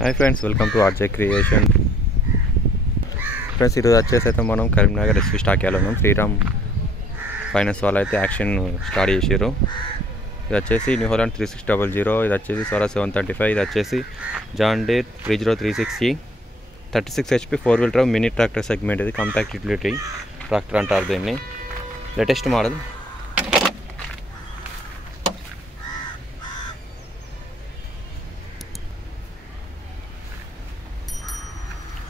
Hi friends, welcome to RJ creation. Friends, ఈరోజు వచ్చేసి అయితే మనం కరీంనగర్ ఎస్వి స్టాక్ యార్డ్లో శ్రీరామ్ ఫైనాన్స్ వాళ్ళు అయితే యాక్షన్ స్టార్ట్ చేసారు. ఇది వచ్చేసి న్యూ హాలాండ్ 3600, ఇది వచ్చేసి స్వరాజ్ 735, ఇది వచ్చేసి John Deere 3036E 36 HP 4-wheel drive mini tractor segment. ఇది కాంపాక్ట్ యూటిలిటీ ట్రాక్టర్ అంటారు దీన్ని. Latest model.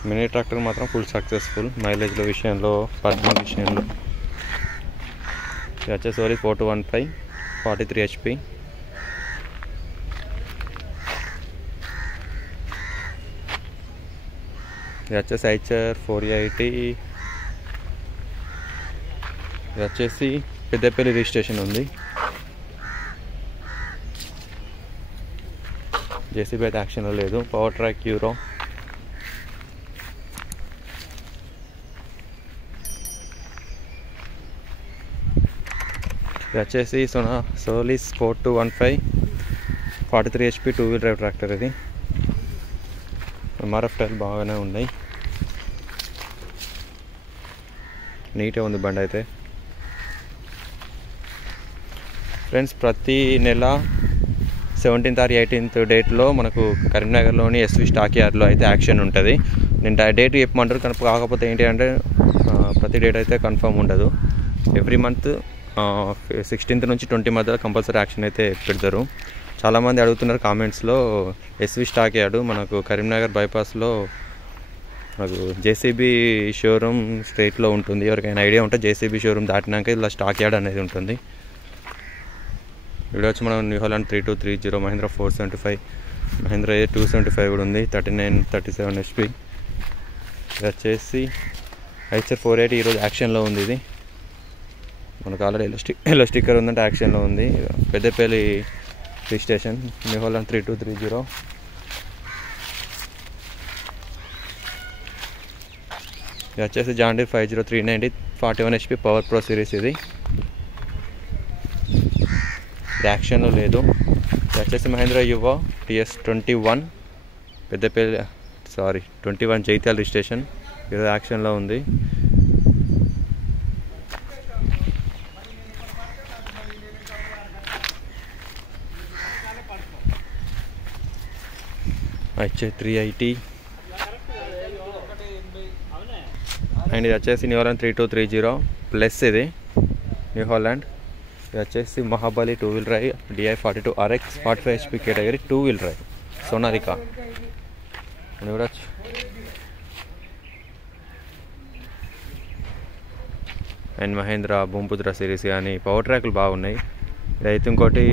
మినీ ట్రాక్టర్ మాత్రం ఫుల్ సక్సెస్ఫుల్ మైలేజ్ల విషయంలో, పర్ఫార్మెన్స్ విషయంలో. ఇది వచ్చేసి 4215 43 HP. ఇది వచ్చేసి ఐచర్ 480. ఇది వచ్చేసి పెద్దపల్లి రిజిస్ట్రేషన్ ఉంది. జేసీబీ అయితే యాక్షన్లో లేదు. Power track euro. ఇది వచ్చేసి సోలిస్ 4215 43 HP 2-wheel drive ట్రాక్టర్. ఇది ఎంఆర్ఎఫ్ టైల్ బాగానే ఉన్నాయి, నీట్గా ఉంది బండి అయితే. ఫ్రెండ్స్, ప్రతి నెల 17th or 18th డేట్లో మనకు కరీంనగర్లోని ఎస్వి స్టాక్ యార్డ్లో అయితే యాక్షన్ ఉంటుంది. నేను డేట్ చెప్పమంటారు, కాకపోతే ఏంటి అంటే ప్రతి డేట్ అయితే కన్ఫర్మ్ ఉండదు. ఎవ్రీ మంత్ 16th నుంచి 20 మధ్యలో కంపల్సరీ యాక్షన్ అయితే పెడతారు. చాలామంది అడుగుతున్నారు కామెంట్స్లో, ఎస్వి స్టాక్ యార్డ్ మనకు కరీంనగర్ బైపాస్లో మనకు జేసీబీ షోరూమ్ స్ట్రైట్లో ఉంటుంది. ఎవరికైనా ఐడియా ఉంటే జేసీబీ షోరూమ్ దాటినాక ఇలా స్టాక్ యార్డ్ అనేది ఉంటుంది. ఇక్కడ వచ్చి మనం న్యూ హాలాండ్ 3230, మహీంద్రా 475, మహీంద్రా 275 కూడా ఉంది. 3937 HP. ఇది వచ్చేసి ఐచర్ 480 ఈరోజు యాక్షన్లో ఉంది. ఇది మనకు ఆల్రెడీ ఎల్లో స్టిక్కర్ ఉందంటే యాక్షన్లో ఉంది. Peddapalli registration, New Holland 3230. ఇది వచ్చేసి John Deere 50390 41 HP power pro series. ఇది యాక్షన్లో లేదు. ఇది వచ్చేసి మహీంద్రా యువ TS 21 పెద్దపల్లి 21 జైత్యాల రిజిస్ట్రేషన్, ఈరోజు యాక్షన్లో ఉంది. ఐచర్ 380 అండ్ ఇది వచ్చేసి న్యూ హాలాండ్ 3230 ప్లస్. ఇది న్యూ హాలాండ్. ఇది వచ్చేసి Mahabali 2-wheel drive DI 42 RX 45 HP category 2-wheel drive Sonalika చూడచ్చు. అండ్ మహేంద్ర భూమిపుత్ర సిరీస్ కానీ పవర్ ట్రాక్లు బాగున్నాయి. ఇదైతే ఇంకోటి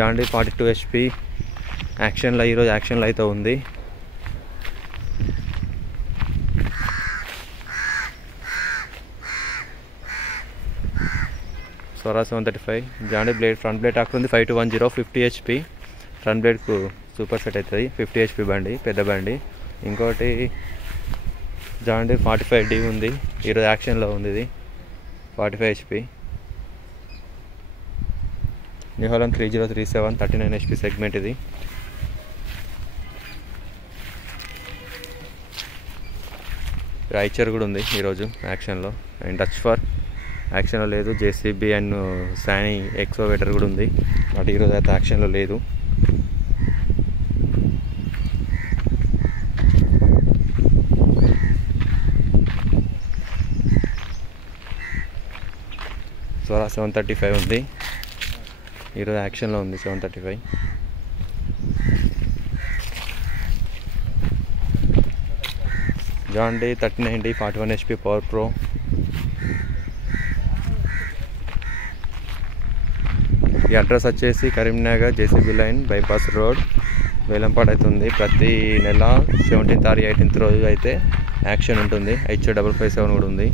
జాన్ డీర్ 42 HP యాక్షన్లో, ఈరోజు యాక్షన్లో అయితే ఉంది. Swaraj 735 John Deere blade front blade tractor ఉంది. 5210 50 HP ఫ్రంట్ బ్లేడ్కు సూపర్ సెట్ అవుతుంది. 50 HP బండి, పెద్ద బండి. ఇంకోటి జాన్ డీర్ 45D ఉంది, ఈరోజు యాక్షన్లో ఉంది. ఇది 45 HP. New Holland 3037 39 HP segment. ఇది ఐచర్ కూడా ఉంది ఈరోజు యాక్షన్లో. అండ్ టచ్ ఫర్ యాక్షన్లో లేదు. జేసీబీ అండ్ సానీ ఎక్స్కవేటర్ కూడా ఉంది, బట్ ఈరోజు అయితే యాక్షన్లో లేదు. స్వరాజ్ 735 ఉంది, ఈరోజు యాక్షన్లో ఉంది 735. John Deere 3090 41 HP power pro. ఈ అడ్రస్ వచ్చేసి Karimnagar JCB line bypass road వేలంపాట అవుతుంది. ప్రతి నెల 17th or 18th రోజు అయితే యాక్షన్ ఉంటుంది. ఐచర్ 557 కూడా ఉంది.